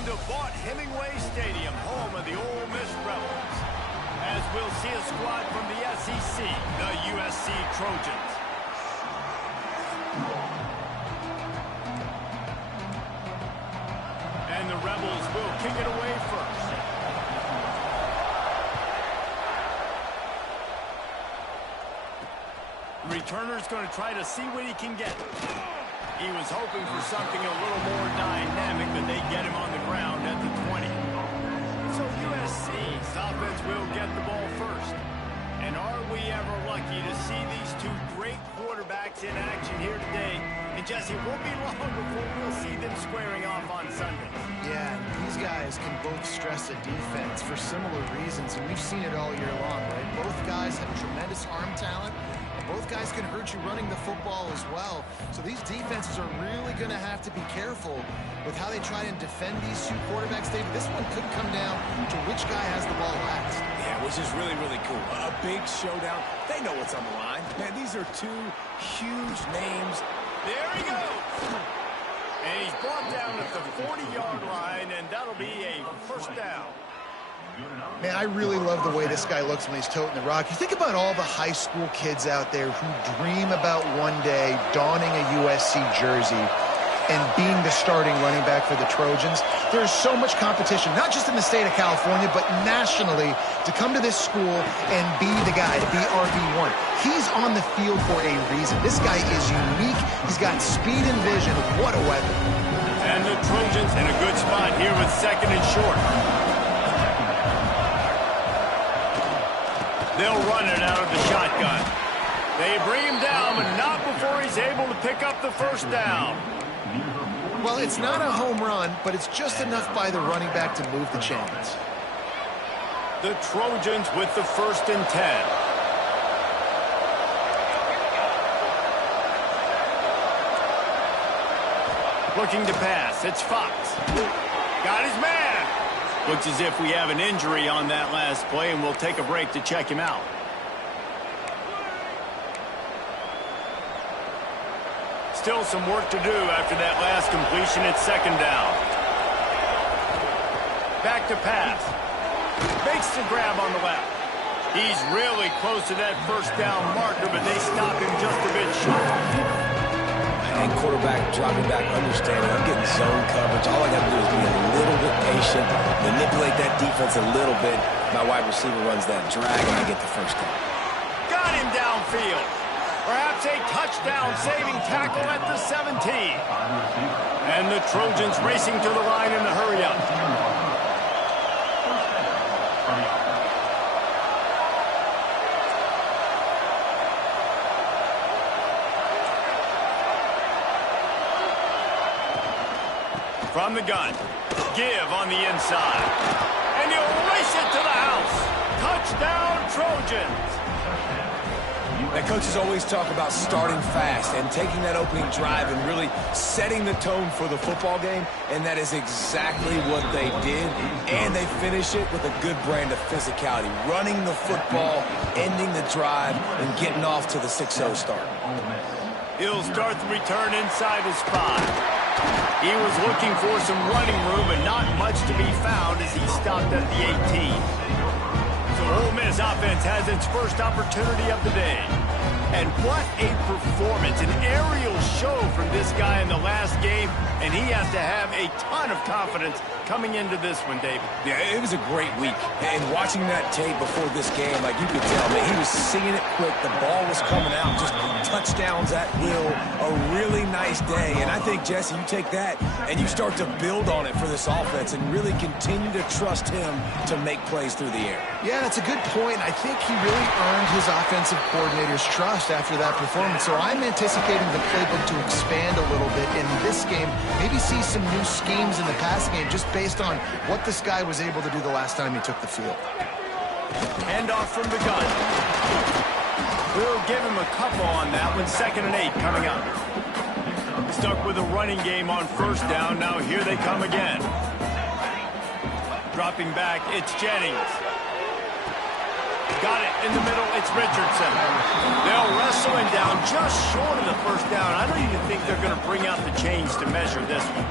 Welcome to Vaught Hemingway Stadium, home of the Ole Miss Rebels. As we'll see a squad from the SEC, the USC Trojans. And the Rebels will kick it away first. The returner's going to try to see what he can get. He was hoping for something a little more dynamic, but they get him on the ground at the 20. So USC's offense will get the ball first. And are we ever lucky to see these two great quarterbacks in action here today? And Jesse, it won't be long before we'll see them squaring off on Sunday. Yeah, these guys can both stress a defense for similar reasons, and we've seen it all year long, right? Both guys have tremendous arm talent. Both guys can hurt you running the football as well. So these defenses are really going to have to be careful with how they try and defend these two quarterbacks, David. This one could come down to which guy has the ball last. Yeah, which is really, really cool. A big showdown. They know what's on the line. Man, these are two huge names. There he goes. And he's brought down at the 40-yard line, and that'll be a first down. Man, I really love the way this guy looks when he's toting the rock. You think about all the high school kids out there who dream about one day donning a USC jersey and being the starting running back for the Trojans. There's so much competition, not just in the state of California, but nationally, to come to this school and be the guy, to be RB1. He's on the field for a reason. This guy is unique. He's got speed and vision. What a weapon. And the Trojans in a good spot here with second and short. They'll run it out of the shotgun. They bring him down, but not before he's able to pick up the first down. Well, it's not a home run, but it's just enough by the running back to move the chains. The Trojans with the 1st and 10. Looking to pass. It's Fox. Got his man. Looks as if we have an injury on that last play, and we'll take a break to check him out. Still some work to do after that last completion. It's 2nd down. Back to pass. Makes the grab on the left. He's really close to that first down marker, but they stop him just a bit short. And quarterback dropping back, understanding I'm getting zone coverage. All I got to do is be a little bit patient, manipulate that defense a little bit. My wide receiver runs that drag, and I get the first down. Got him downfield. Perhaps a touchdown-saving tackle at the 17. And the Trojans racing to the line in the hurry-up. From the gun, give on the inside. And he'll race it to the house. Touchdown, Trojans. And coaches always talk about starting fast and taking that opening drive and really setting the tone for the football game. And that is exactly what they did. And they finish it with a good brand of physicality. Running the football, ending the drive, and getting off to the 6-0 start. He'll start the return inside his 5. He was looking for some running room, but not much to be found as he stopped at the 18. So Ole Miss offense has its first opportunity of the day. And what a performance, an aerial show from this guy in the last game, and he has to have a ton of confidence coming into this one, David. Yeah, it was a great week. And watching that tape before this game, like you could tell, man, he was seeing it quick. The ball was coming out, just touchdowns at will. A really nice day. And I think, Jesse, you take that and you start to build on it for this offense and really continue to trust him to make plays through the air. Yeah, that's a good point. I think he really earned his offensive coordinator's trust after that performance. So I'm anticipating the playbook to expand a little bit in this game. Maybe see some new schemes in the passing game just based on what this guy was able to do the last time he took the field. Handoff from the gun. We'll give him a couple on that one. 2nd and 8 coming up. Stuck with a running game on 1st down. Now here they come again. Dropping back, it's Jennings. Got it in the middle, it's Richardson. They'll wrestle him down just short of the 1st down. I don't even think they're going to bring out the chains to measure this one.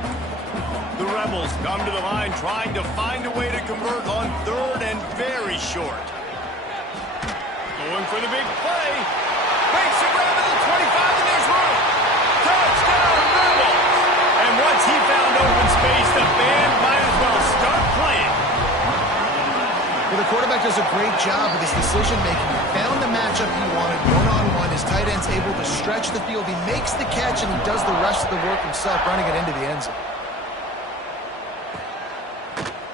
The Rebels come to the line trying to find a way to convert on 3rd and very short. Going for the big play. Makes the grab at the 25, and there's room. Touchdown, Rebels. And once he found open space, the band might as well start playing. Well, the quarterback does a great job with his decision-making. He found the matchup he wanted one-on-one. His tight end's able to stretch the field. He makes the catch, and he does the rest of the work himself, running it into the end zone.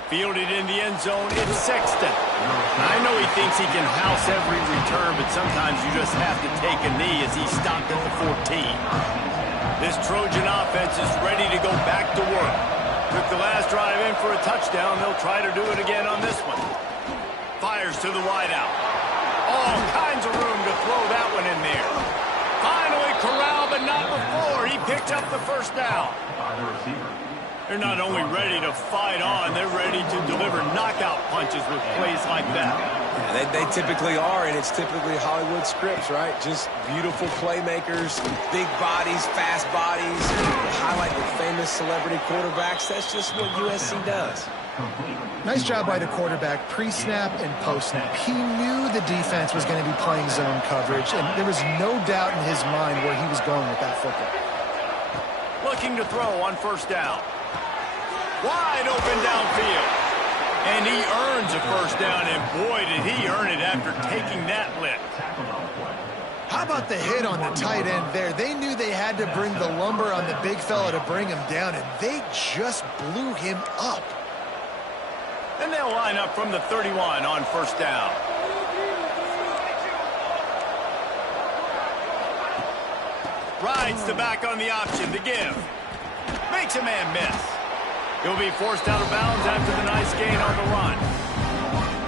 Fielded in the end zone, it's Sexton. I know he thinks he can house every return, but sometimes you just have to take a knee as he stopped at the 14. This Trojan offense is ready to go back to work. Took the last drive in for a touchdown. They'll try to do it again on this one. Fires to the wideout. All kinds of room to throw that one in there. Finally corralled, but not before. He picked up the first down. They're not only ready to fight on, they're ready to deliver knockout punches with plays like that. Yeah, they typically are, and it's typically Hollywood scripts, right? Just beautiful playmakers, big bodies, fast bodies, highlight the famous celebrity quarterbacks. That's just what USC does. Nice job by the quarterback, pre-snap and post-snap. He knew the defense was going to be playing zone coverage, and there was no doubt in his mind where he was going with that football. Looking to throw on first down. Wide open downfield. And he earns a first down, and boy, did he earn it after taking that lift. How about the hit on the tight end there? They knew they had to bring the lumber on the big fella to bring him down, and they just blew him up. And they'll line up from the 31 on first down. Rides the back on the option to give. Makes a man miss. He'll be forced out of bounds after the nice gain on the run.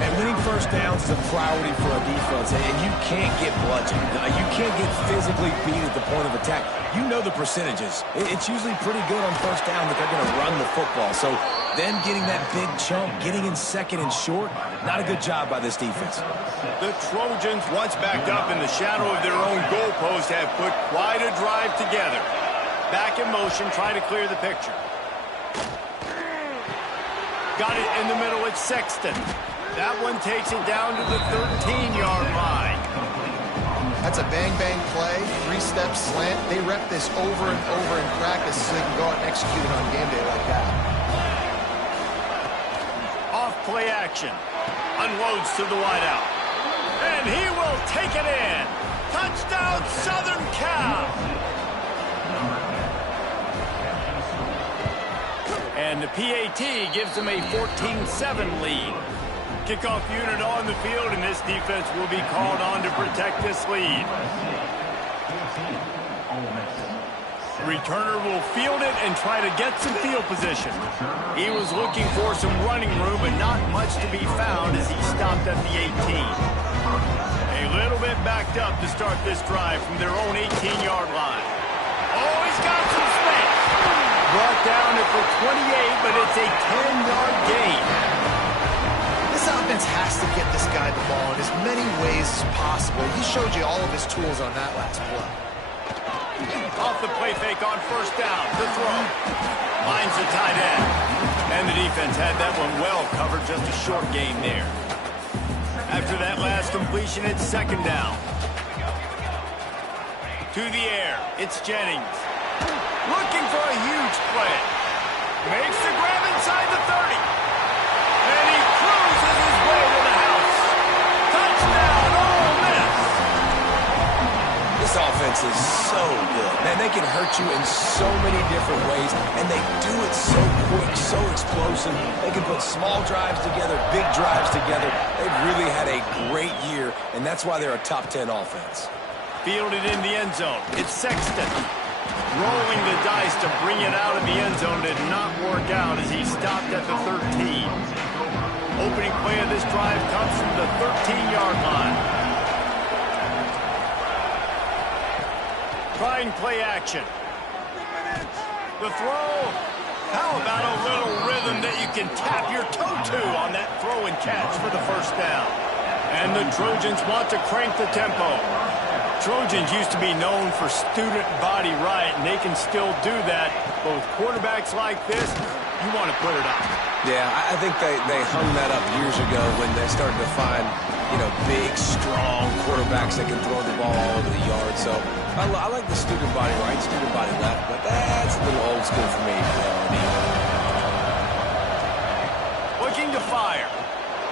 And winning first downs is a priority for a defense, and you can't get bludgeoned. You can't get physically beat at the point of attack. You know the percentages. It's usually pretty good on first down that they're going to run the football. So them getting that big chunk, getting in second and short, not a good job by this defense. The Trojans, once backed up in the shadow of their own goalpost, have put quite a drive together. Back in motion, try to clear the picture. Got it in the middle, it's Sexton. That one takes it down to the 13-yard line. That's a bang-bang play, three-step slant. They rep this over and over in practice so they can go out and execute it on game day like that. Off play action. Unloads to the wideout. And he will take it in. Touchdown, Southern Cal. And the PAT gives them a 14-7 lead. Kickoff unit on the field, and this defense will be called on to protect this lead. Returner will field it and try to get some field position. He was looking for some running room, but not much to be found as he stopped at the 18. A little bit backed up to start this drive from their own 18-yard line. Oh, he's got some space. Brought down at the 28, but it's a 10-yard gain. This offense has to get this guy the ball in as many ways as possible. He showed you all of his tools on that last play. Off the play fake on first down. The throw. Finds the tight end. And the defense had that one well covered. Just a short gain there. After that last completion, it's second down. To the air. It's Jennings. Looking for a huge play. Makes the grab inside the 30. And he cruises his way to the house. Touchdown, Ole Miss. This offense is so good. Man, they can hurt you in so many different ways, and they do it so quick, so explosive. They can put small drives together, big drives together. They've really had a great year, and that's why they're a top 10 offense. Fielded in the end zone. It's Sexton. Rolling the dice to bring it out of the end zone did not work out as he stopped at the 13. Opening play of this drive comes from the 13-yard line. Trying play action. The throw. How about a little rhythm that you can tap your toe to on that throw and catch for the first down? And the Trojans want to crank the tempo. Trojans used to be known for student body right, and they can still do that. Both quarterbacks like this you want to put it up. Yeah, I think they hung that up years ago when they started to find, big, strong quarterbacks that can throw the ball all over the yard. So I like the student body right, student body left, but that's a little old school for me. Looking to fire.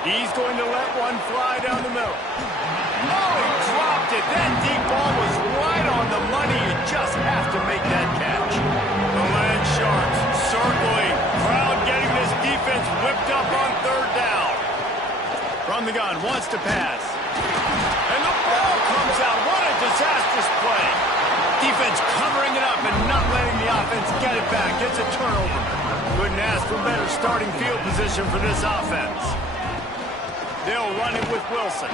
He's going to let one fly down the middle. Oh, he dropped it. That deep ball was right on the money. You just have to make that catch. The Land Sharks circling. Crowd getting this defense whipped up on third down. From the gun, wants to pass. And the ball comes out. What a disastrous play. Defense covering it up and not letting the offense get it back. Gets a turnover. Couldn't ask for better starting field position for this offense. They'll run it with Wilson.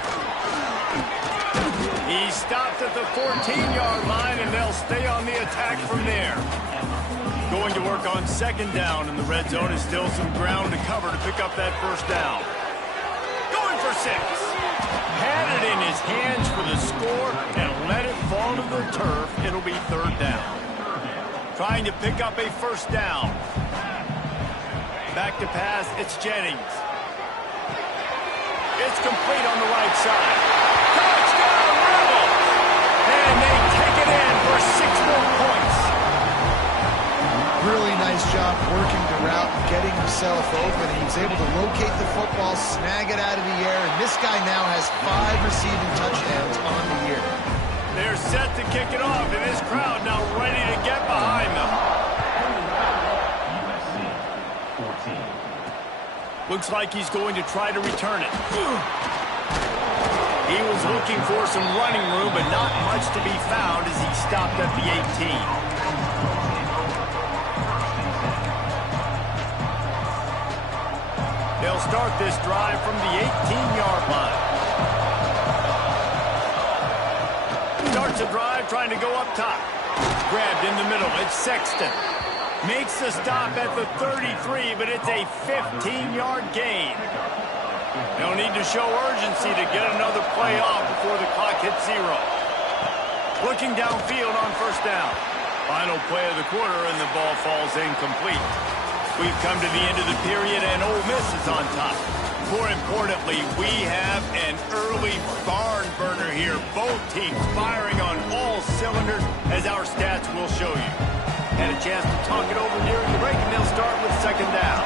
He stopped at the 14-yard line, and they'll stay on the attack from there. Going to work on second down, and the red zone is still some ground to cover to pick up that first down. Going for 6. Had it in his hands for the score and let it fall to the turf. It'll be third down. Trying to pick up a first down. Back to pass, it's Jennings. It's complete on the right side. Touchdown, Rebels! And they take it in for 6 more points. Really nice job working the route and getting himself open. He was able to locate the football, snag it out of the air, and this guy now has 5 receiving touchdowns on the year. They're set to kick it off, and this crowd now ready to get behind them. Looks like he's going to try to return it. He was looking for some running room, but not much to be found as he stopped at the 18. They'll start this drive from the 18-yard line. Starts a drive trying to go up top. Grabbed in the middle. It's Sexton. Makes the stop at the 33, but it's a 15-yard gain. They'll need to show urgency to get another play off before the clock hits 0. Looking downfield on first down. Final play of the quarter, and the ball falls incomplete. We've come to the end of the period, and Ole Miss is on top. More importantly, we have an early barn burner here. Both teams firing on all cylinders, as our stats will show you. Had a chance to talk it over during the break, and they'll start with second down.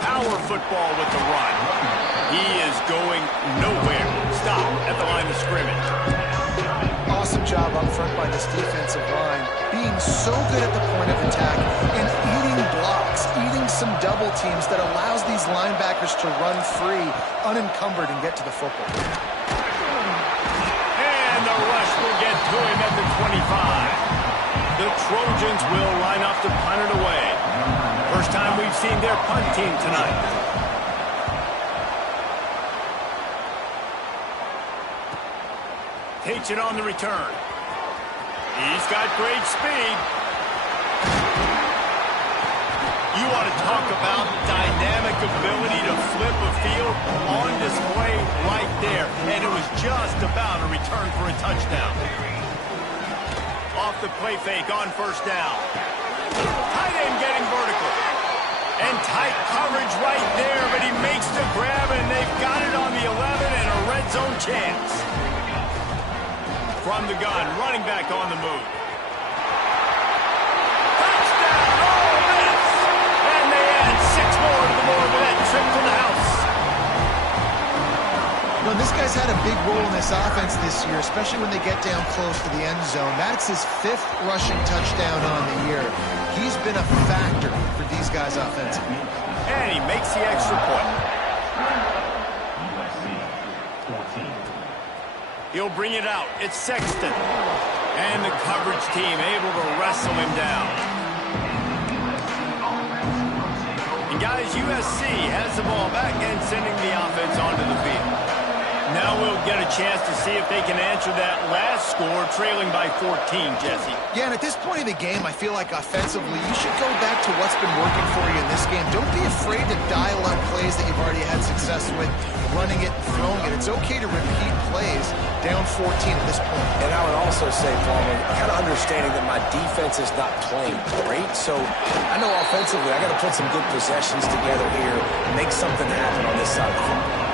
Power football with the run. He is going nowhere. Stop at the line of scrimmage. Awesome job up front by this defensive line, being so good at the point of attack and eating blocks, eating some double teams that allows these linebackers to run free, unencumbered, and get to the football. And the rush will get to him at the 25. The Trojans will line up to punt it away. First time we've seen their punt team tonight. Takes it on the return. He's got great speed. You want to talk about dynamic ability to flip a field on display right there. And it was just about a return for a touchdown. Off the play fake on first down. Tight end getting vertical. And tight coverage right there, but he makes the grab, and they've got it on the 11 and a red zone chance. From the gun, running back on the move. Touchdown, Ole Miss! And they add 6 more to the board with that trip to the house. You know, this guy's had a big role in this offense this year, especially when they get down close to the end zone. That's his 5th rushing touchdown on the year. He's been a factor for these guys offensively. And he makes the extra point. He'll bring it out. It's Sexton. And the coverage team able to wrestle him down. And guys, USC has the ball back and sending the offense onto the field. Now we'll get a chance to see if they can answer that last score, trailing by 14, Jesse. Yeah, and at this point of the game, I feel like offensively, you should go back to what's been working for you in this game. Don't be afraid to dial up plays that you've already had success with, running it, throwing it. It's okay to repeat plays down 14 at this point. And I would also say, Palmer, kind of understanding that my defense is not playing great, so I know offensively I got to put some good possessions together here, make something happen on this side of the football.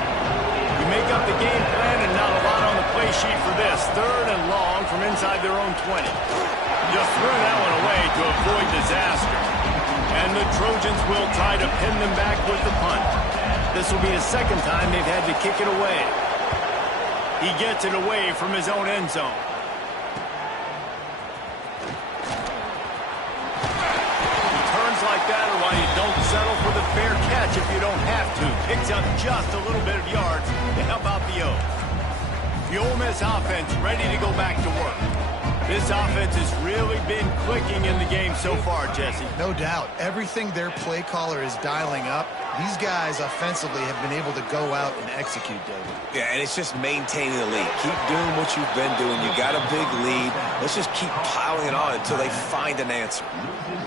You make up the game plan and not a lot on the play sheet for this. 3rd and long from inside their own 20. Just threw that one away to avoid disaster. And the Trojans will try to pin them back with the punt. This will be the 2nd time they've had to kick it away. He gets it away from his own end zone. Returns like that are why you don't settle for the fair catch if you don't have to. Picks up just a little bit of yards to help out the O's. The Ole Miss offense ready to go back to work. This offense has really been clicking in the game so far, Jesse. No doubt. Everything their play caller is dialing up, these guys offensively have been able to go out and execute, David. Yeah, and it's just maintaining the lead. Keep doing what you've been doing. You got a big lead. Let's just keep piling it on until they find an answer.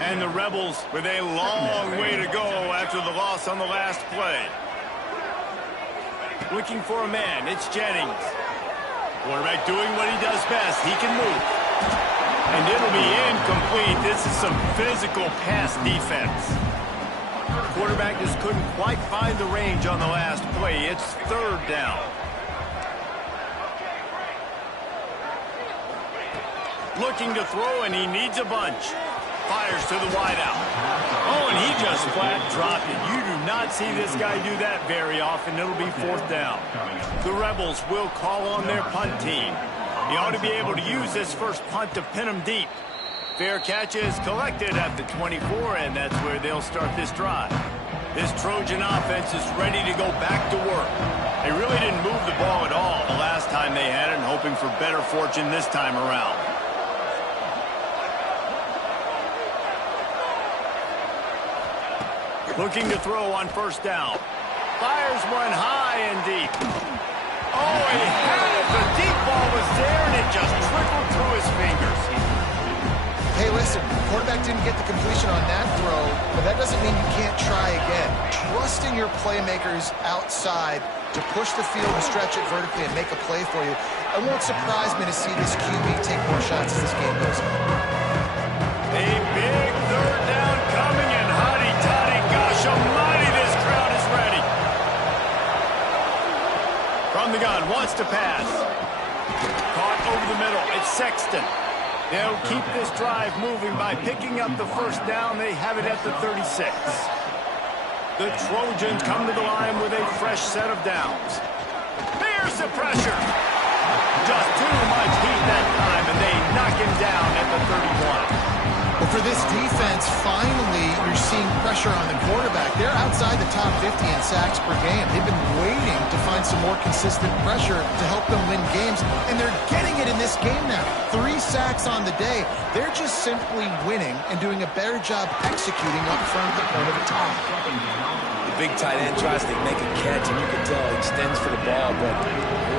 And the Rebels with a long way to go after the loss on the last play. Looking for a man. It's Jennings. Quarterback doing what he does best. He can move. And it'll be incomplete. This is some physical pass defense. Quarterback just couldn't quite find the range on the last play. It's 3rd down. Looking to throw, and he needs a bunch. Fires to the wideout. Oh, and he just flat dropped it. You do not see this guy do that very often. It'll be 4th down. The Rebels will call on their punt team. He ought to be able to use this first punt to pin him deep. Fair catch is collected at the 24, and that's where they'll start this drive. This Trojan offense is ready to go back to work. They really didn't move the ball at all the last time they had it, and hoping for better fortune this time around. Looking to throw on 1st down. Fires one high and deep. Oh, he had it. The deep ball was there, and it just trickled through his fingers. Hey, listen, the quarterback didn't get the completion on that throw, but that doesn't mean you can't try again. Trust in your playmakers outside to push the field and stretch it vertically and make a play for you. It won't surprise me to see this QB take more shots as this game goes on. A big 3rd down coming, and hotty-toddy, gosh almighty, this crowd is ready. From the gun, wants to pass. Caught over the middle. It's Sexton. They'll keep this drive moving by picking up the 1st down. They have it at the 36. The Trojans come to the line with a fresh set of downs. There's the pressure. Just too much heat that time, and they knock him down at the 31. Well, for this defense, finally, you're seeing pressure on the quarterback. They're outside the top 50 in sacks per game. They've been waiting to find some more consistent pressure to help them win games, and they're getting it in this game now. 3 sacks on the day. They're just simply winning and doing a better job executing up front at the point of attack. The big tight end tries to make a catch, and you can tell he extends for the ball, but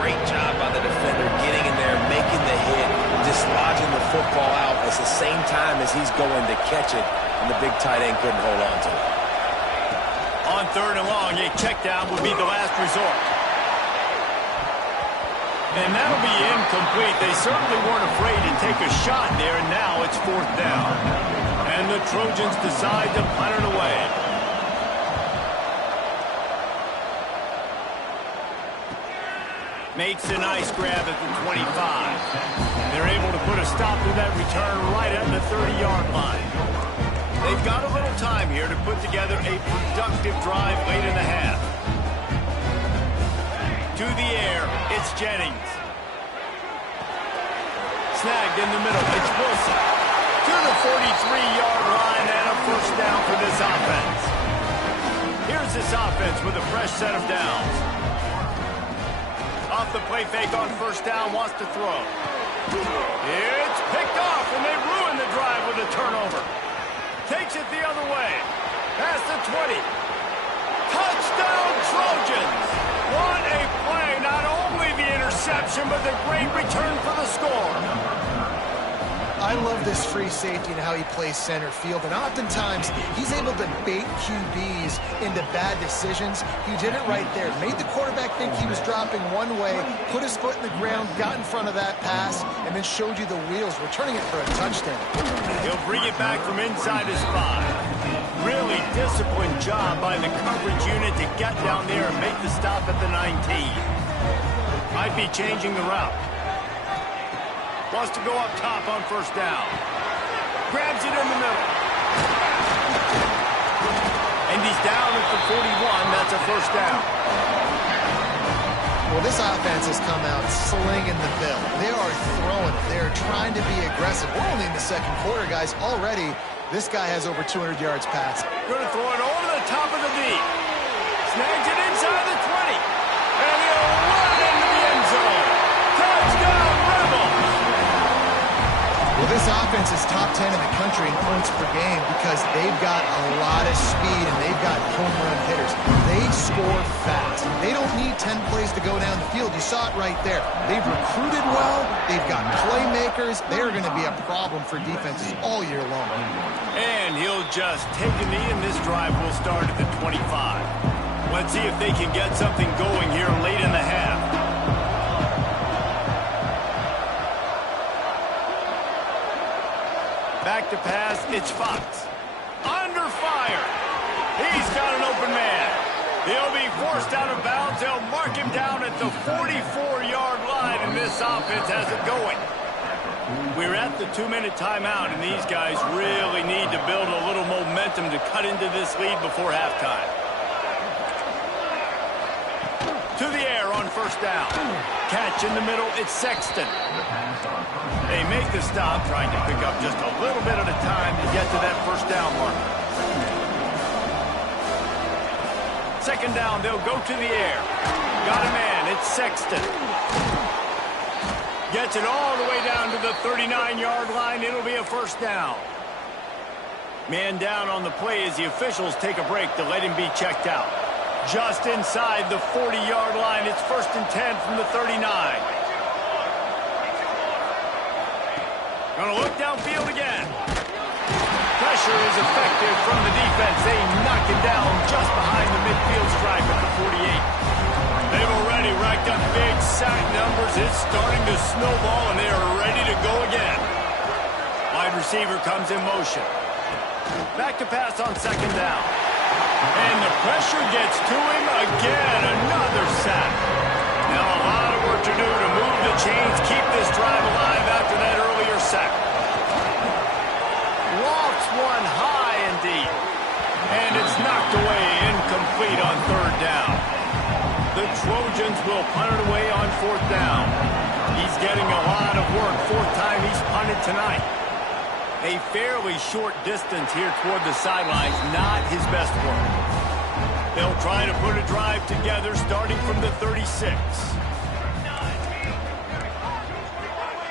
great job by the defender getting in there, making the hit, dislodging the football out at the same time as he's going to catch it, and the big tight end couldn't hold on to it. On 3rd and long, a check down would be the last resort. And that'll be incomplete. They certainly weren't afraid to take a shot there, and now it's 4th down. And the Trojans decide to punt it away. Makes a nice grab at the 25. They're able to put a stop to that return right at the 30-yard line. They've got a little time here to put together a productive drive late in the half. To the air, it's Jennings. Snagged in the middle, it's Wilson. To the 43-yard line and a 1st down for this offense. Here's this offense with a fresh set of downs. Off the play fake on 1st down, wants to throw. It's picked off, and they ruin the drive with a turnover. Takes it the other way. Past the 20. Touchdown, Trojans! What a play! Not only interception, but the great return for the score. I love this free safety and how he plays center field, and oftentimes he's able to bait QBs into bad decisions. He did it right there. Made the quarterback think he was dropping one way, put his foot in the ground, got in front of that pass, and then showed you the wheels, returning it for a touchdown. He'll bring it back from inside his 5. Really disciplined job by the coverage unit to get down there and make the stop at the 19. Might be changing the route. Wants to go up top on first down. Grabs it in the middle. And he's down at the 41. That's a first down. Well, this offense has come out slinging the bill. They are throwing it. They are trying to be aggressive. We're only in the second quarter, guys. Already, this guy has over 200 yards passed. Going to throw it over the top of the D. Snags it inside the 20. And he'll run into the end zone. Touchdown, Rebels! Well, this offense is top 10 in the country in points per game because they've got a lot of speed and they've got home run hitters. They score fast. They don't need 10 plays to go down the field. You saw it right there. They've recruited well. They've got playmakers. They are going to be a problem for defenses all year long. And he'll just take a knee, and this drive will start at the 25. Let's see if they can get something going here late in the half. Back to pass, it's Fox. Under fire. He's got an open man. He'll be forced out of bounds. They'll mark him down at the 44-yard line, and this offense has it going. We're at the 2-minute timeout, and these guys really need to build a little momentum to cut into this lead before halftime. To the air on first down. Catch in the middle, it's Sexton. They make the stop, trying to pick up just a little bit at a time to get to that first down mark. Second down, they'll go to the air. Got a man, it's Sexton. Gets it all the way down to the 39-yard line. It'll be a first down. Man down on the play as the officials take a break to let him be checked out. Just inside the 40-yard line. It's first and 10 from the 39. Gonna look downfield again. Pressure is effective from the defense. They knock it down just behind the midfield stripe at the 48. They've already racked up big sack numbers. It's starting to snowball, and they are ready to go again. Wide receiver comes in motion. Back to pass on second down. And the pressure gets to him again. Another sack. Now a lot of work to do to move the chains, keep this drive alive after that earlier sack. Lofts one high and deep. And it's knocked away, incomplete on third down. The Trojans will punt it away on fourth down. He's getting a lot of work. Fourth time he's punted tonight. A fairly short distance here toward the sidelines, not his best work. They'll try to put a drive together starting from the 36.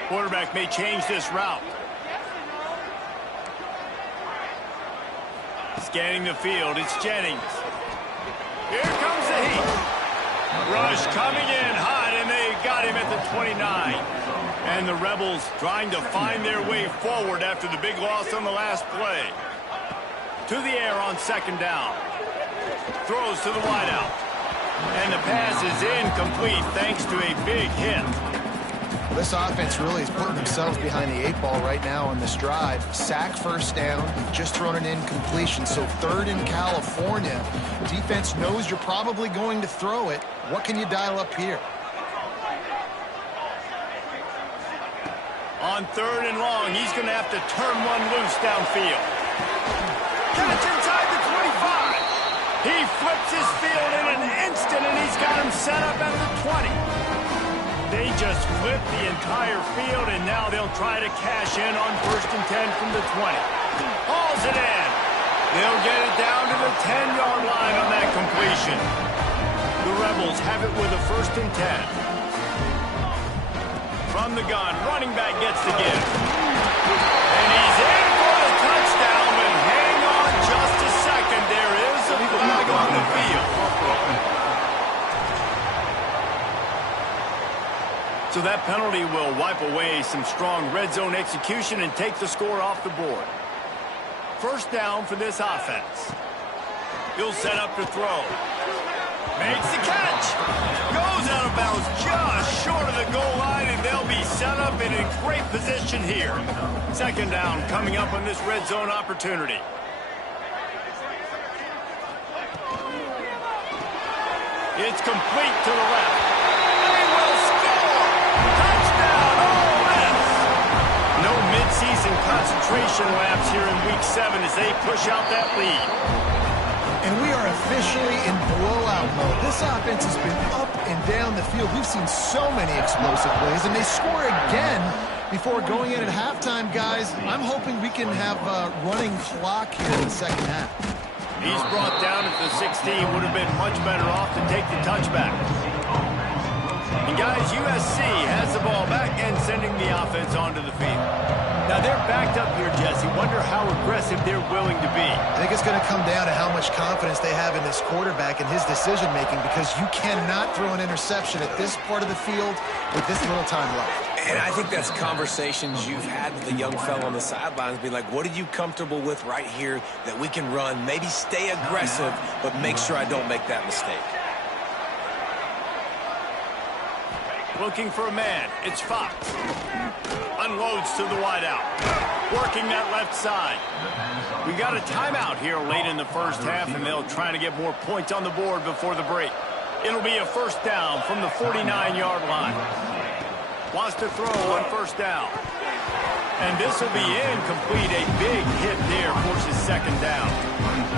Quarterback may change this route. Scanning the field, it's Jennings. Here comes the heat. Rush coming in hot, and they got him at the 29. And the Rebels trying to find their way forward after the big loss on the last play. To the air on second down. Throws to the wideout. And the pass is incomplete thanks to a big hit. This offense really is putting themselves behind the 8 ball right now on this drive. Sack first down, just thrown an incompletion. So third in California. Defense knows you're probably going to throw it. What can you dial up here? On third and long, he's going to have to turn one loose downfield. Catch inside the 25. He flips his field in an instant, and he's got him set up at the 20. They just flipped the entire field, and now they'll try to cash in on first and 10 from the 20. Hauls it in. They'll get it down to the 10-yard line on that completion. The Rebels have it with a first and 10. From the gun, running back gets the give. And he's in for the touchdown, but hang on just a second. There is a flag on the field. That penalty will wipe away some strong red zone execution and take the score off the board. First down for this offense. He'll set up to throw. Makes the catch. Goes out of bounds just short of the goal line, and they'll be set up in a great position here. Second down coming up on this red zone opportunity. It's complete to the left. They will score! Touchdown, Ole Miss! No midseason concentration lapse here in Week 7 as they push out that lead. And we are officially in blowout mode. This offense has been up and down the field. We've seen so many explosive plays, and they score again before going in at halftime, guys. I'm hoping we can have a running clock here in the second half. He's brought down at the 16. Would have been much better off to take the touchback. And, guys, USC has the ball back and sending the offense onto the field. Now, they're backed up here, Jesse. Wonder how aggressive they're willing to be. I think it's going to come down to how much confidence they have in this quarterback and his decision-making, because you cannot throw an interception at this part of the field with this little time left. And I think that's conversations you've had with the young fellow on the sidelines, being like, what are you comfortable with right here that we can run? Maybe stay aggressive, but make sure I don't make that mistake. Looking for a man. It's Fox. Unloads to the wideout. Working that left side. We got a timeout here late in the first half, and they'll try to get more points on the board before the break. It'll be a first down from the 49-yard line. Wants to throw on first down. And this will be incomplete. A big hit there forces second down.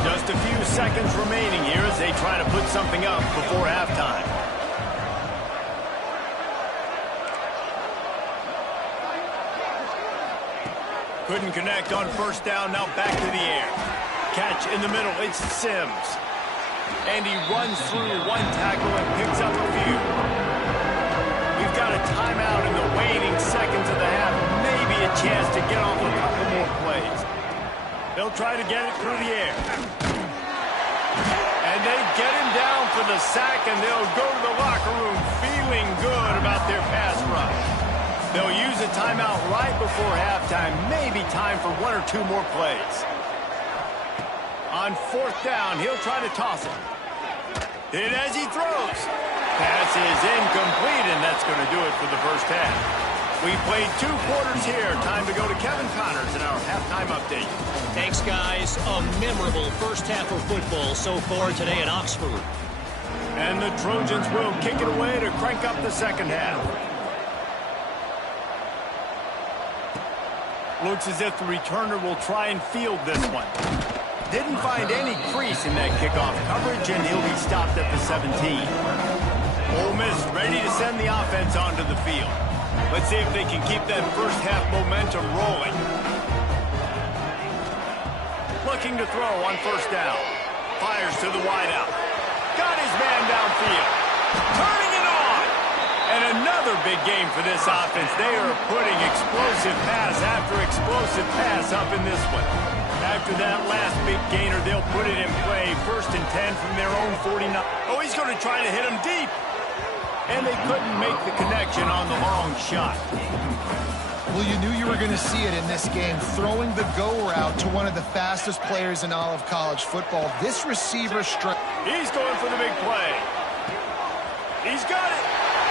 Just a few seconds remaining here as they try to put something up before halftime. Couldn't connect on first down. Now back to the air. Catch in the middle. It's Sims. And he runs through one tackle and picks up a few. We've got a timeout in the waning seconds of the half. Maybe a chance to get off a couple more plays. They'll try to get it through the air. And they get him down for the sack, and they'll go to the locker room feeling good about their pass rush. They'll use a timeout right before halftime. Maybe time for one or two more plays. On fourth down, he'll try to toss it. Hit as he throws. Pass is incomplete, and that's going to do it for the first half. We played 2 quarters here. Time to go to Kevin Connors in our halftime update. Thanks, guys. A memorable first half of football so far today in Oxford. And the Trojans will kick it away to crank up the second half. Looks as if the returner will try and field this one. Didn't find any crease in that kickoff coverage, and he'll be stopped at the 17. Ole Miss ready to send the offense onto the field. Let's see if they can keep that first half momentum rolling. Looking to throw on first down. Fires to the wideout. Got his man downfield. Turning it on. And another big game for this offense. They are putting explosive pass after explosive pass up in this one. After that last big gainer, they'll put it in play. 1st and 10 from their own 49. Oh, he's going to try to hit him deep. And they couldn't make the connection on the long shot. Well, you knew you were going to see it in this game. Throwing the go route to one of the fastest players in all of college football. This receiver He's going for the big play. He's got it.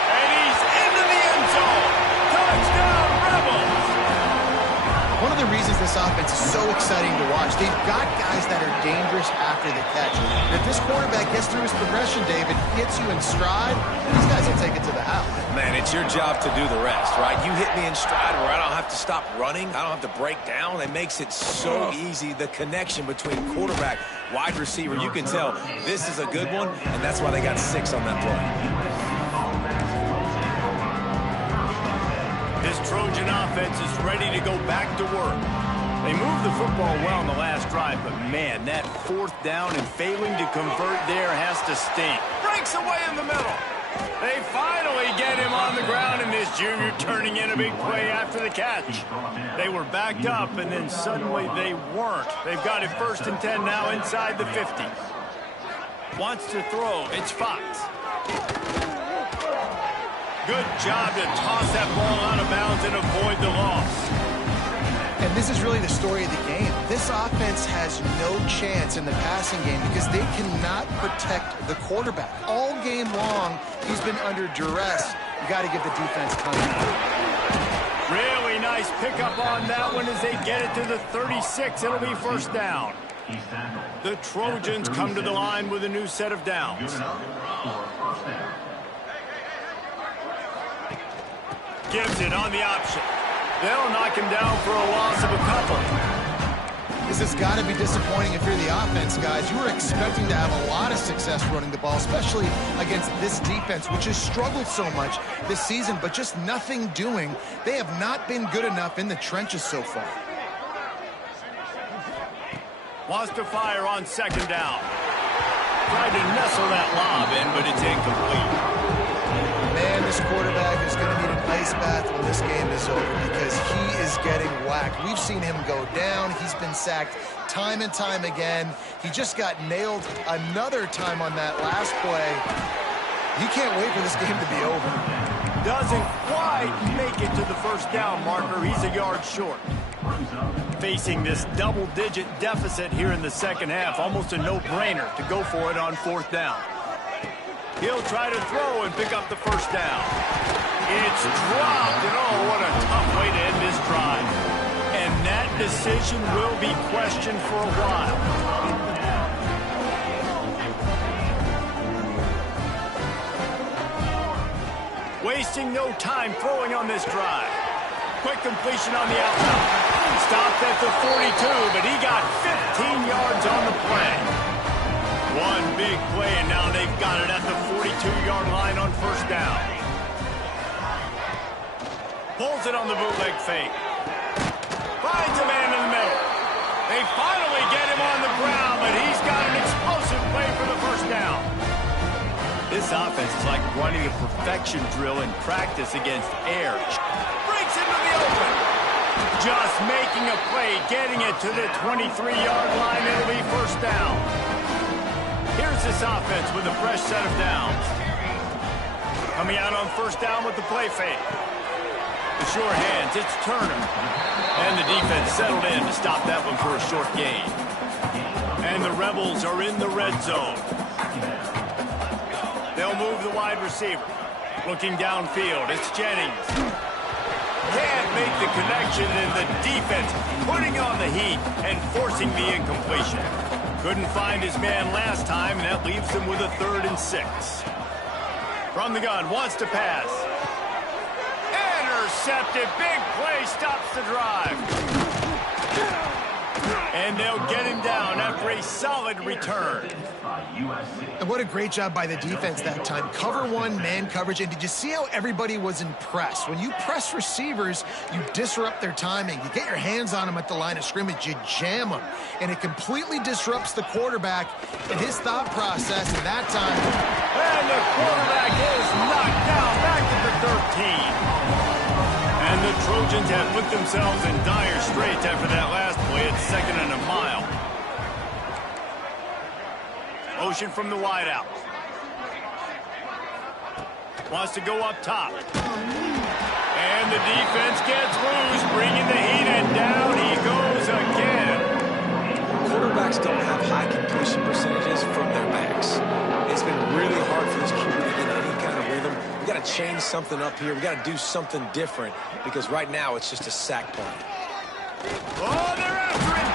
And he's into the end zone. Touchdown, Rebels. One of the reasons this offense is so exciting to watch, they've got guys that are dangerous after the catch. And if this quarterback gets through his progression, David, hits you in stride, these guys will take it to the house. Man, it's your job to do the rest, right? You hit me in stride where I don't have to stop running. I don't have to break down. It makes it so easy, the connection between quarterback, wide receiver. You can tell this is a good one, and that's why they got 6 on that play. This Trojan offense is ready to go back to work. They moved the football well in the last drive, but man, that 4th down and failing to convert there has to stink. Breaks away in the middle. They finally get him on the ground, and this junior turning in a big play after the catch. They were backed up, and then suddenly they weren't. They've got it 1st and 10 now inside the 50. Wants to throw. It's Fox. Good job to toss that ball out of bounds and avoid the loss. And this is really the story of the game. This offense has no chance in the passing game because they cannot protect the quarterback. All game long, he's been under duress. You got to give the defense time. Really nice pickup on that one as they get it to the 36. It'll be first down. The Trojans come to the line with a new set of downs. Gives it on the option. They'll knock him down for a loss of a couple. This has got to be disappointing if you're the offense, guys. You were expecting to have a lot of success running the ball, especially against this defense, which has struggled so much this season, but just nothing doing. They have not been good enough in the trenches so far. Wants to fire on second down. Tried to nestle that lob in, but it's incomplete. Man, this quarterback is going to need an ice bath when this game is over because he is getting whacked. We've seen him go down. He's been sacked time and time again. He just got nailed another time on that last play. He can't wait for this game to be over. Doesn't quite make it to the first down marker. He's a yard short. Facing this double-digit deficit here in the second half, almost a no-brainer to go for it on fourth down. He'll try to throw and pick up the first down. It's dropped, and oh, what a tough way to end this drive. And that decision will be questioned for a while. Wasting no time throwing on this drive. Quick completion on the outside. Stopped at the 42, but he got 15 yards on the play. One big play, and now they've got it at the 42-yard line on first down. Pulls it on the bootleg fake. Finds a man in the middle. They finally get him on the ground, but he's got an explosive play for the first down. This offense is like running a perfection drill in practice against air. Breaks into the open. Just making a play, getting it to the 23-yard line. It'll be first down. Here's this offense with a fresh set of downs. Coming out on first down with the play fake. The sure hands, it's Turner. And the defense settled in to stop that one for a short gain. And the Rebels are in the red zone. They'll move the wide receiver. Looking downfield, it's Jennings. Can't make the connection, and the defense putting on the heat and forcing the incompletion. Couldn't find his man last time, and that leaves him with a 3rd and 6. From the gun, wants to pass. Intercepted, big play, stops the drive. And they'll get him down after a solid return. And what a great job by the defense that time. Cover one, man coverage. And did you see how everybody was impressed? When you press receivers, you disrupt their timing. You get your hands on them at the line of scrimmage. You jam them. And it completely disrupts the quarterback and his thought process at that time. And the quarterback is knocked down back to the 13. And the Trojans have put themselves in dire straits after that last play. It's 2nd and a mile. Motion from the wideout. Wants to go up top. And the defense gets loose, bringing the heat, and down he goes again. Quarterbacks don't have high completion percentages from their backs. It's been really hard for this QB to get any kind of rhythm. We got to change something up here. We got to do something different because right now it's just a sack play. Oh, they're after him.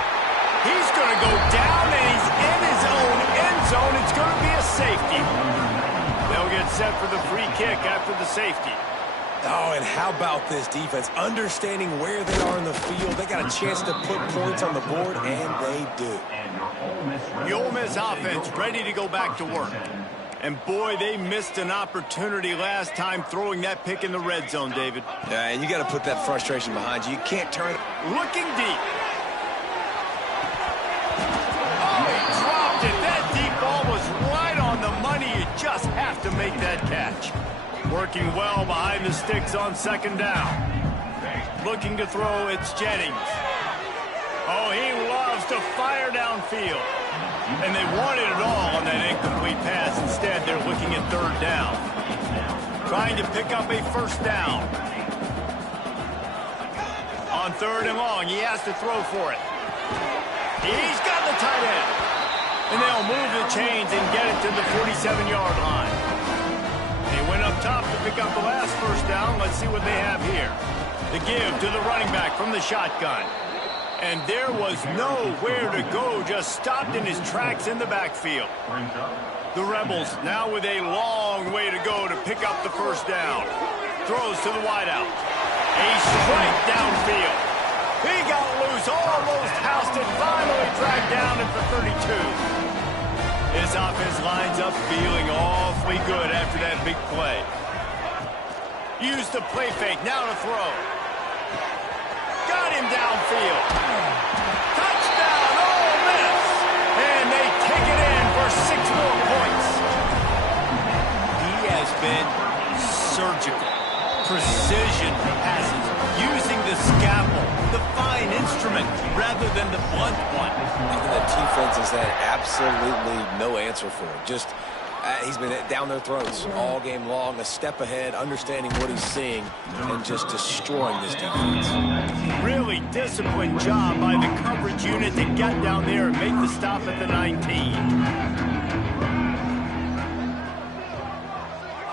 He's going to go down, and he's in his own end zone. It's going to be a safety. They'll get set for the free kick after the safety. Oh, and how about this defense? Understanding where they are in the field. They got a chance to put points on the board, and they do. The Ole Miss offense ready to go back to work. And boy, they missed an opportunity last time throwing that pick in the red zone, David. Yeah, and you got to put that frustration behind you. You can't turn it. Looking deep. Oh, he dropped it. That deep ball was right on the money. You just have to make that catch. Working well behind the sticks on second down. Looking to throw, it's Jennings. Oh, he loves to fire downfield. And they wanted it all on that incomplete pass. Instead, they're looking at third down. trying to pick up a first down. On 3rd and long, he has to throw for it. He's got the tight end. And they'll move the chains and get it to the 47-yard line. They went up top to pick up the last first down. Let's see what they have here. The give to the running back from the shotgun. And there was nowhere to go, just stopped in his tracks in the backfield. The Rebels now with a long way to go to pick up the first down. Throws to the wideout. A strike downfield. He got loose, almost housed it, finally dragged down at the 32. This offense lines up feeling awfully good after that big play. Use the play fake, now to throw. Got him downfield. Touchdown, Ole Miss. And they take it in for 6 more points. He has been surgical. Precision passes, using the scalpel, the fine instrument, rather than the blunt one. And the defense has had absolutely no answer for it. Just, he's been down their throats all game long, a step ahead, understanding what he's seeing, and just destroying this defense. Really disciplined job by the coverage unit to get down there and make the stop at the 19.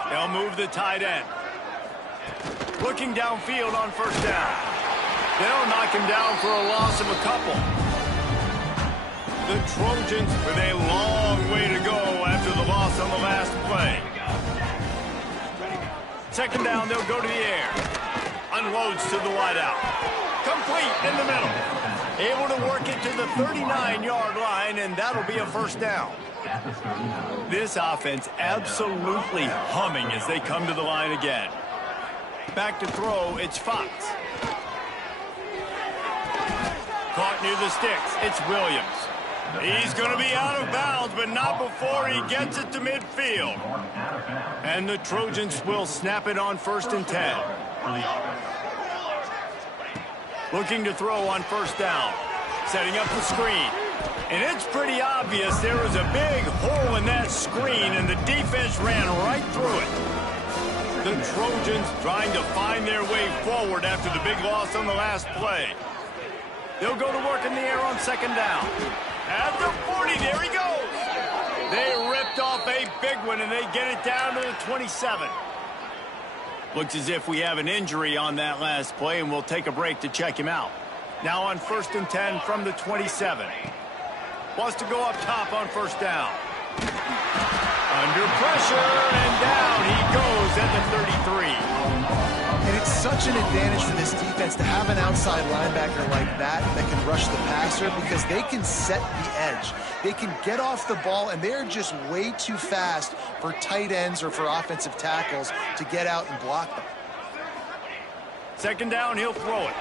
They'll move the tight end. Looking downfield on first down. They'll knock him down for a loss of a couple. The Trojans with a long way to go after the loss on the last play. 2nd down, they'll go to the air. Unloads to the wideout. Complete in the middle. Able to work it to the 39-yard line, and that'll be a first down. This offense absolutely humming as they come to the line again. Back to throw, it's Fox. Caught near the sticks, it's Williams. He's going to be out of bounds, but not before he gets it to midfield. And the Trojans will snap it on 1st and 10. Looking to throw on first down. Setting up the screen. And it's pretty obvious there was a big hole in that screen, and the defense ran right through it. The Trojans trying to find their way forward after the big loss on the last play. They'll go to work in the air on 2nd down. At the 40, there he goes. They ripped off a big one, and they get it down to the 27. Looks as if we have an injury on that last play, and we'll take a break to check him out. Now on 1st and 10 from the 27. Wants to go up top on first down. Under pressure, and down he goes at the 33. And it's such an advantage for this defense to have an outside linebacker like that can rush the passer, because they can set the edge. They can get off the ball, and they're just way too fast for tight ends or for offensive tackles to get out and block them. 2nd down, he'll throw it.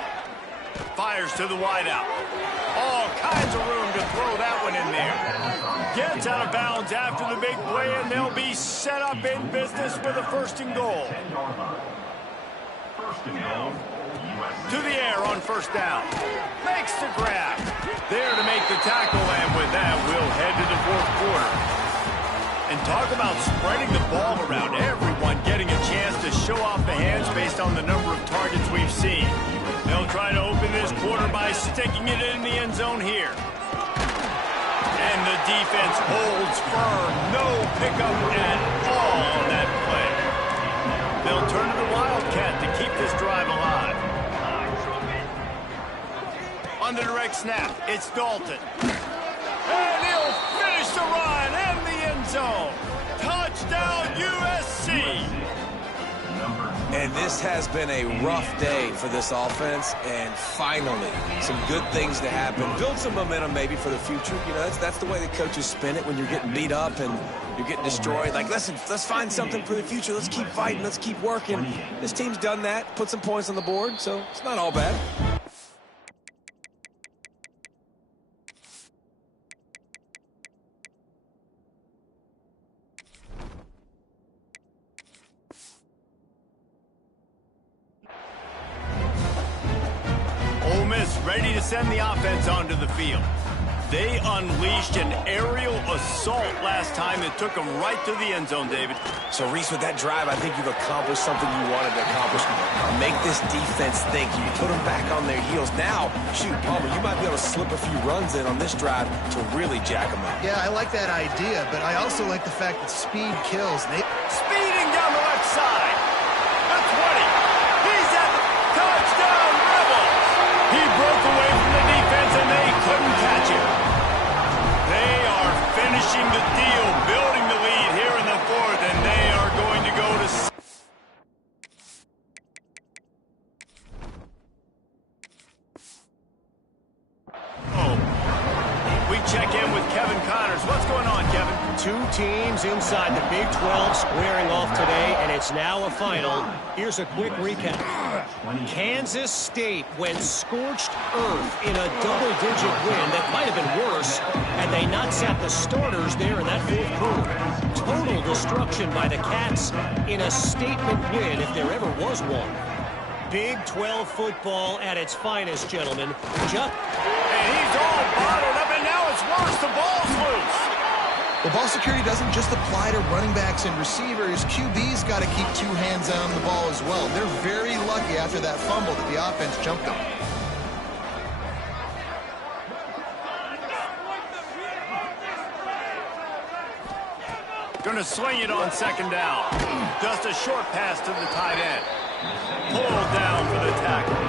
Fires to the wideout. All kinds of room to throw that one in there. Gets out of bounds after the big play, and they'll be set up in business with a 1st and goal. To the air on first down. Makes the grab. There to make the tackle, and with that, we'll head to the 4th quarter. And talk about spreading the ball around. Everyone getting a chance to show off the hands based on the number of targets we've seen. They'll try to open this quarter by sticking it in the end zone here. And the defense holds firm. No pickup at all on that play. They'll turn to the Wildcat to keep this drive alive. On the direct snap, it's Dalton. And he'll finish the run in the end zone. Touchdown, USC. And this has been a rough day for this offense, and finally, some good things to happen. Build some momentum maybe for the future. You know, that's the way the coaches spin it when you're getting beat up and you're getting destroyed. Like, listen, let's find something for the future. Let's keep fighting. Let's keep working. This team's done that, put some points on the board, so it's not all bad. Ole Miss ready to send the offense onto the field. They unleashed an aerial assault last time that took them right to the end zone, David. So, Reese, with that drive, I think you've accomplished something you wanted to accomplish. Make this defense think. You put them back on their heels. Now, shoot, Palmer, you might be able to slip a few runs in on this drive to really jack them up. Yeah, I like that idea, but I also like the fact that speed kills. Speeding down the left side. The 20. He's at the touchdown, Rebels. He broke away from the defense, and they couldn't catch him. They are finishing the deal, building the lead here in the fourth, and they are going to go to... We check in with Kevin Connors. What's going on, Kevin? Two teams inside the Big 12 squaring off today, and it's now a final. Here's a quick recap. Kansas State went scorched earth in a double-digit win that might have been worse had they not sat the starters there in that fourth quarter. Total destruction by the Cats in a statement win if there ever was one. Big 12 football at its finest, gentlemen. And he's all bottled up, and now it's worse. The ball's loose. Well, ball security doesn't just apply to running backs and receivers. QB's got to keep two hands on the ball as well. They're very lucky after that fumble that the offense jumped them. Going to swing it on second down. Just a short pass to the tight end. Pulled down for the tackle.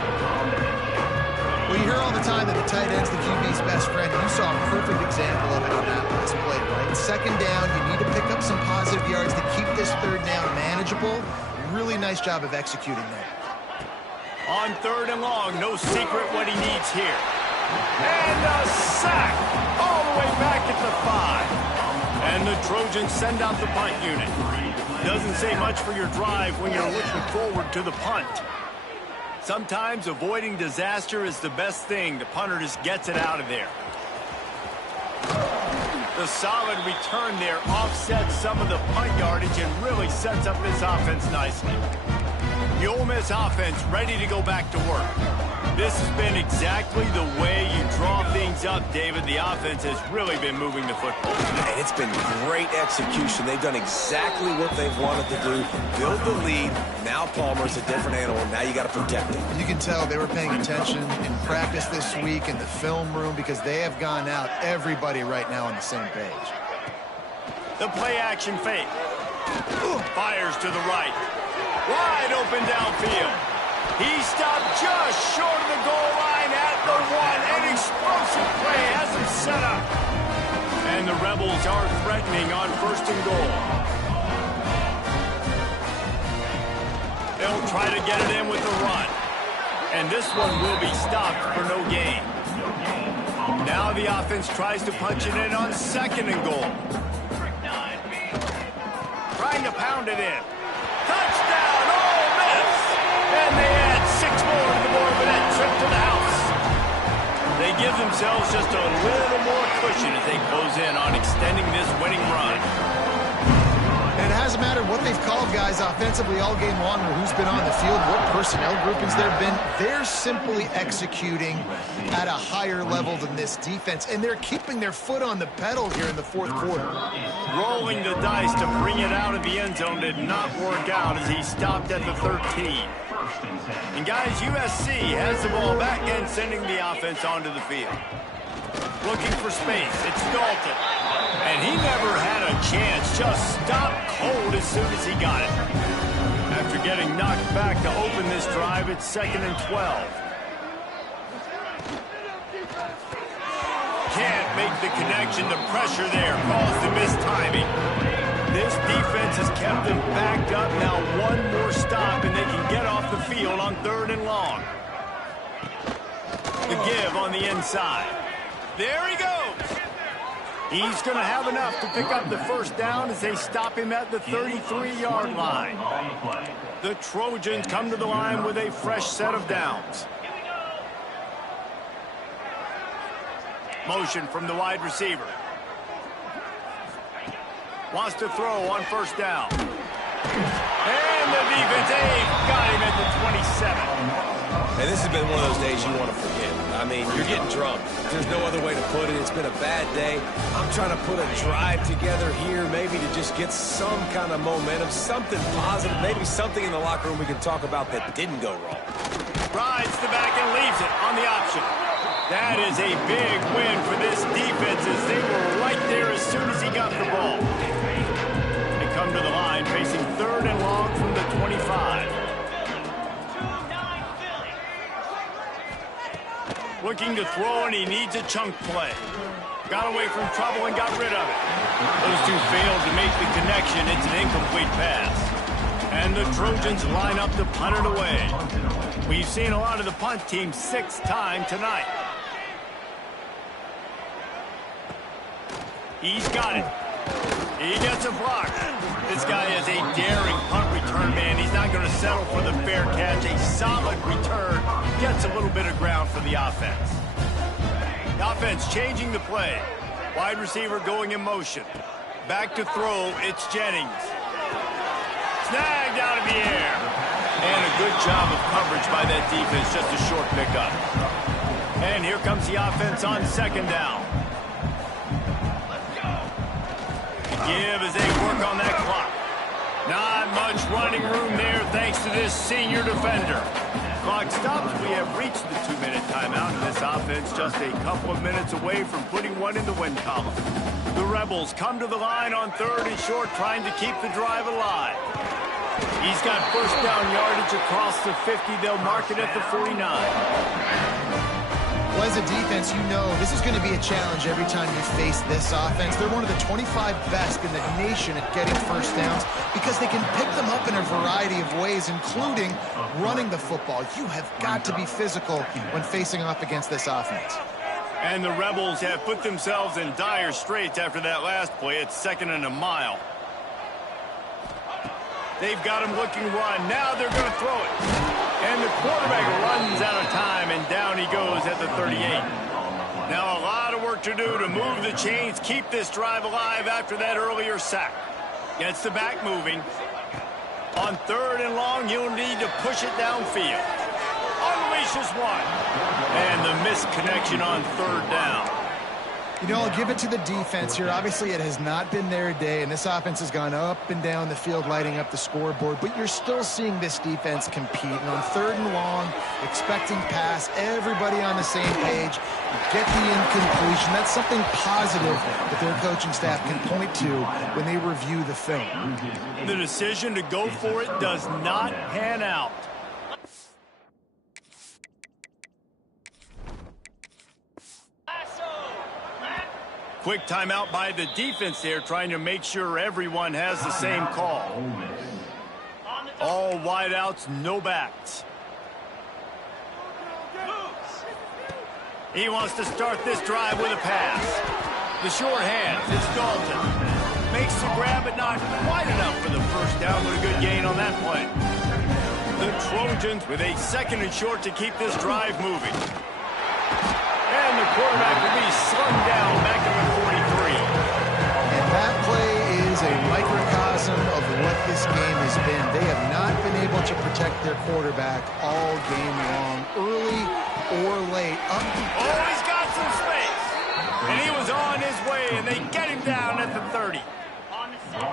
Well, you hear all the time that the tight end's the QB's best friend. You saw a perfect example of it on that last play, right? Second down, you need to pick up some positive yards to keep this third down manageable. Really nice job of executing there. On third and long, no secret what he needs here. And a sack all the way back at the 5. And the Trojans send out the punt unit. Doesn't say much for your drive when you're looking forward to the punt. Sometimes avoiding disaster is the best thing. The punter just gets it out of there. The solid return there offsets some of the punt yardage and really sets up this offense nicely. The Ole Miss offense ready to go back to work. This has been exactly the way you draw things up, David. The offense has really been moving the football. And it's been great execution. They've done exactly what they've wanted to do. Build the lead. Now Palmer's a different animal. Now you got to protect him. You can tell they were paying attention in practice this week in the film room because they have gone out, everybody right now on the same page. The play action fake. Fires to the right. Wide open downfield. He stopped just short of the goal line at the 1. An explosive play has him set up. And the Rebels are threatening on first and goal. They'll try to get it in with the run. And this one will be stopped for no gain. Now the offense tries to punch it in on second and goal. Trying to pound it in. Touchdown, Ole Miss! And they add 6 more to the board with that trip to the house. They give themselves just a little more cushion as they close in on extending this winning run. And it hasn't mattered what they've called guys offensively all game long or who's been on the field, what personnel groupings there have been. They're simply executing at a higher level than this defense, and they're keeping their foot on the pedal here in the fourth quarter. Rolling the dice to bring it out of the end zone did not work out as he stopped at the 13. And guys, USC has the ball back and sending the offense onto the field. Looking for space, it's Dalton. And he never had a chance, just stopped cold as soon as he got it. After getting knocked back to open this drive, it's 2nd and 12. Can't make the connection, the pressure there caused the mistiming. This defense has kept them backed up. Now one more stop and they can get off the field on 3rd and long. The give on the inside. There he goes. He's going to have enough to pick up the first down as they stop him at the 33-yard line. The Trojans come to the line with a fresh set of downs. Motion from the wide receiver. Wants to throw on first down. And the defense, got him at the 27. And this has been one of those days you want to forget. I mean, you're getting drunk. There's no other way to put it. It's been a bad day. I'm trying to put a drive together here, maybe to just get some kind of momentum, something positive, maybe something in the locker room we can talk about that didn't go wrong. Rides the back and leaves it on the option. That is a big win for this defense as they were right there as soon as he got the ball. They come to the line facing 3rd and long from the 25. Looking to throw, and he needs a chunk play. Got away from trouble and got rid of it. Those two failed to make the connection. It's an incomplete pass. And the Trojans line up to punt it away. We've seen a lot of the punt team 6 times tonight. He's got it. He gets a block. This guy is a daring punt return man. He's not going to settle for the fair catch. A solid return. Gets a little bit of ground for the offense. The offense changing the play. Wide receiver going in motion. Back to throw. It's Jennings. Snagged out of the air. And a good job of coverage by that defense. Just a short pickup. And here comes the offense on 2nd down. Give as they work on that clock. Not much running room there thanks to this senior defender. Clock stops. We have reached the 2-minute timeout, and this offense just a couple of minutes away from putting one in the win column. The Rebels come to the line on 3rd and short, trying to keep the drive alive. He's got 1st down yardage across the 50. They'll mark it at the 49. Well, as a defense, you know this is going to be a challenge every time you face this offense. They're one of the 25 best in the nation at getting 1st downs because they can pick them up in a variety of ways, including running the football. You have got to be physical when facing off against this offense. And the Rebels have put themselves in dire straits after that last play. It's 2nd and a mile. They've got him looking run. Now they're going to throw it. And the quarterback runs out of time, and down he goes at the 38. Now a lot of work to do to move the chains, keep this drive alive after that earlier sack. Gets the back moving. On 3rd and long, he'll need to push it downfield. Unleashes one. And the missed connection on 3rd down. You know, I'll give it to the defense here. Obviously, it has not been their day, and this offense has gone up and down the field, lighting up the scoreboard. But you're still seeing this defense compete. And on 3rd and long, expecting pass, everybody on the same page, get the incompletion. That's something positive that their coaching staff can point to when they review the film. The decision to go for it does not pan out. Quick timeout by the defense there, trying to make sure everyone has the same call. All wideouts, no backs. He wants to start this drive with a pass. The short hands, it's Dalton. Makes the grab, but not quite enough for the 1st down, but a good gain on that play. The Trojans with a 2nd and short to keep this drive moving. And the quarterback will be slung down back at the 43. And that play is a microcosm of what this game has been. They have not been able to protect their quarterback all game long, early or late. Oh, he's got some space. And he was on his way, and they get him down at the 30.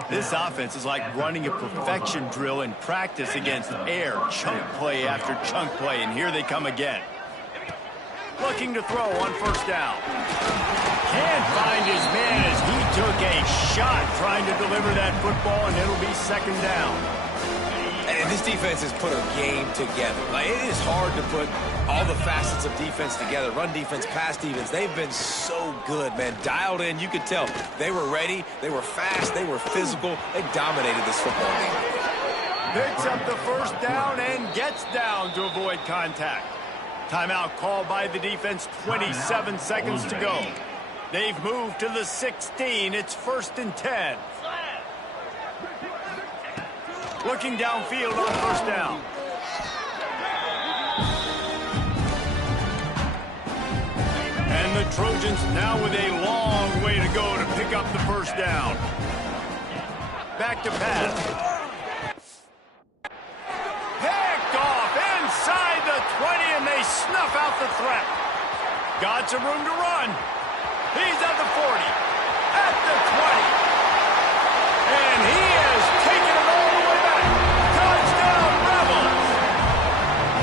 This offense is like running a perfection drill in practice against air, chunk play after chunk play, and here they come again. Looking to throw on 1st down. Can't find his man as he took a shot trying to deliver that football, and it'll be 2nd down. And this defense has put a game together. Like, it is hard to put all the facets of defense together. Run defense, pass defense. They've been so good, man. Dialed in. You could tell they were ready. They were fast. They were physical. They dominated this football game. Picks up the 1st down and gets down to avoid contact. Timeout called by the defense, 27 seconds to go. They've moved to the 16. It's 1st and 10. Looking downfield on 1st down. And the Trojans now with a long way to go to pick up the 1st down. Back to pass. Picked off inside the 20, and they snuff out the threat. Got some room to run. He's at the 40, at the 20. And he has taken it all the way back. Touchdown, Rebels.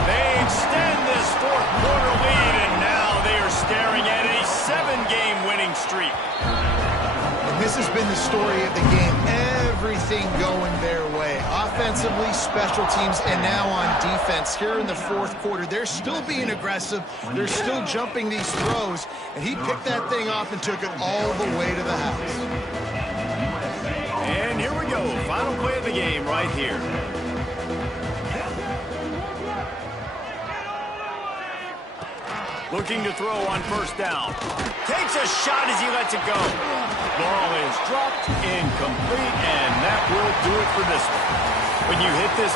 They extend this fourth quarter lead, and now they are staring at a 7-game winning streak. And this has been the story of the game. Everything going their way. Offensively, special teams, and now on defense. Here in the fourth quarter, they're still being aggressive. They're still jumping these throws. And he picked that thing off and took it all the way to the house. And here we go. Final play of the game right here. Looking to throw on first down. Takes a shot as he lets it go. Ball is dropped, incomplete, and that will do it for this one. When you hit this